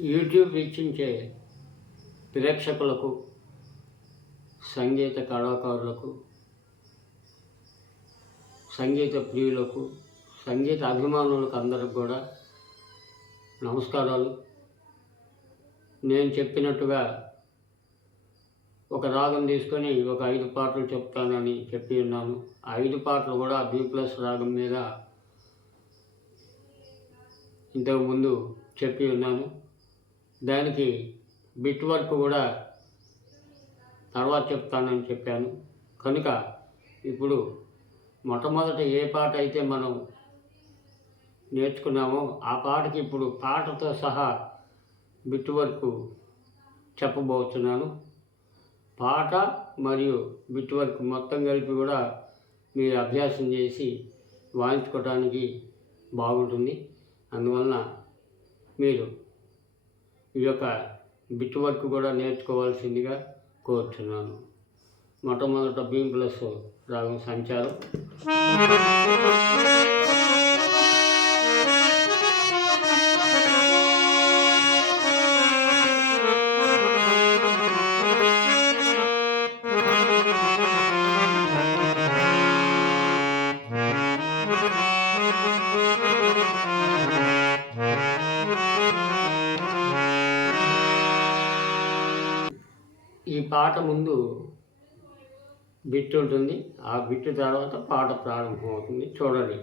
YouTube వీక్షించే ప్రేక్షకులకు సంగీత కళాకారులకు సంగీత ప్రియులకు సంగీత అభిమానులకు అందరికి కూడా నమస్కారాలు. నేను చెప్పినట్టుగా ఒక రాగం తీసుకొని ఒక ఐదు పాటలు చెప్తానని చెప్పి ఉన్నాను. ఆ ఐదు పాటలు కూడా బి ప్లస్ రాగం మీద ఇంతకుముందు చెప్పి ఉన్నాను. దానికి బిట్ వర్క్ కూడా తర్వాత చెప్తానని చెప్పాను. కనుక ఇప్పుడు మొట్టమొదట ఏ పాట అయితే మనం నేర్చుకున్నామో ఆ పాటకి ఇప్పుడు పాటతో సహా బిట్ వర్క్ చెప్పబోతున్నాను. పాట మరియు బిట్ వర్క్ మొత్తం కలిపి కూడా మీరు అభ్యాసం చేసి వాయించుకోవడానికి బాగుంటుంది. అందువలన మీరు ఈ యొక్క బిట్ వర్క్ కూడా నేర్చుకోవాల్సిందిగా కోరుతున్నాను మొట్టమొదట బీమ్ ప్లస్ రాగం సంచారం. ఈ పాట ముందు బిట్ ఉంటుంది. ఆ బిట్ తర్వాత పాట ప్రారంభం అవుతుంది చూడండి.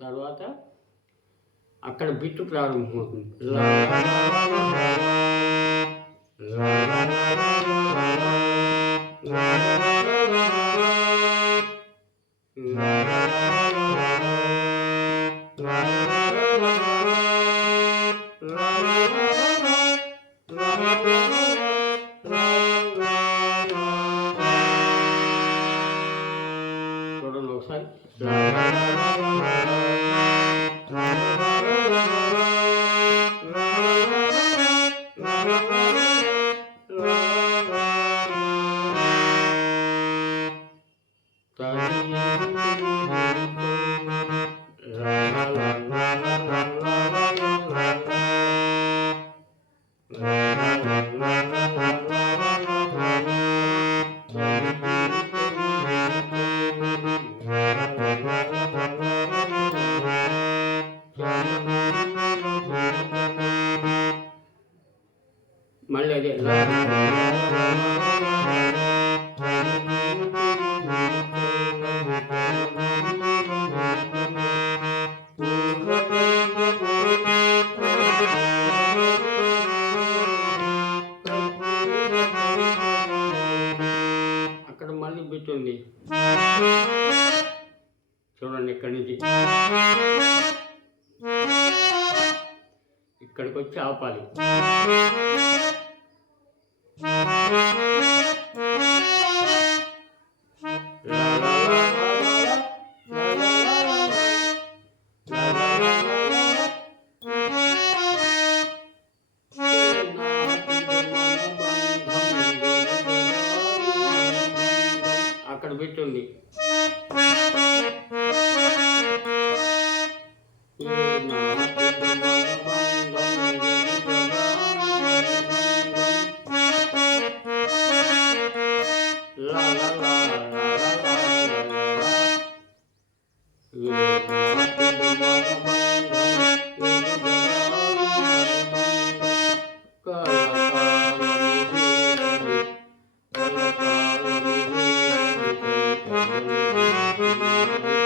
తర్వాత అక్కడ బిట్టు ప్రారంభమవుతుంది. పెట్టండి చూడండి ఇక్కడి నుంచి. ఇక్కడికి వచ్చి ఆపాలి. నడిపించండి Música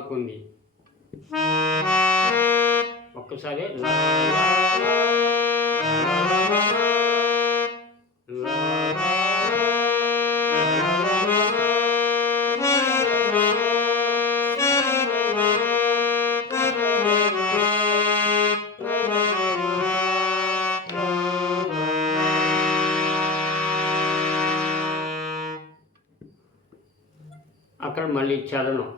బిట్టు ఒక్కసారి అక్కడ మళ్ళీ చరణం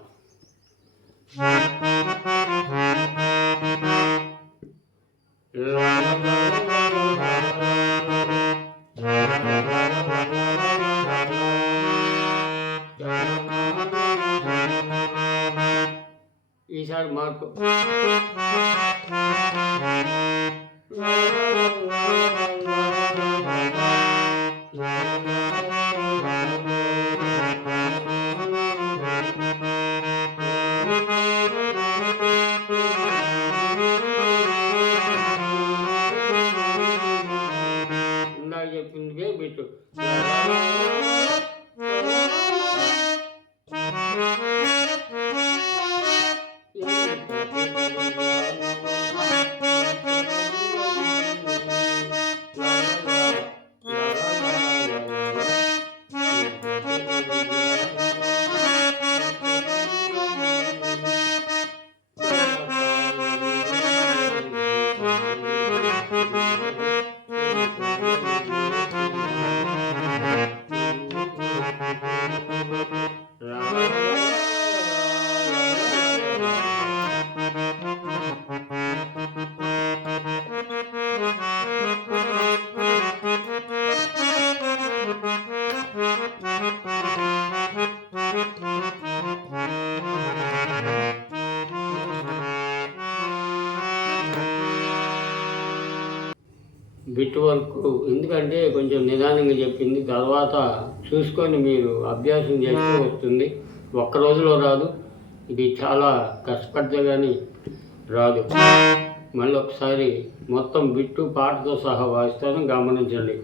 ఈసారి మార్పు బిట్ వరకు. ఎందుకంటే కొంచెం నిదానంగా చెప్పింది. తర్వాత చూసుకొని మీరు అభ్యాసం చేస్తూ వస్తుంది. ఒక్క రోజులో రాదు. ఇది చాలా కష్టపడితే కానీ రాదు. మళ్ళీ ఒకసారి మొత్తం బిట్టు పాటతో సహా వాయిస్తాను. గమనించండి.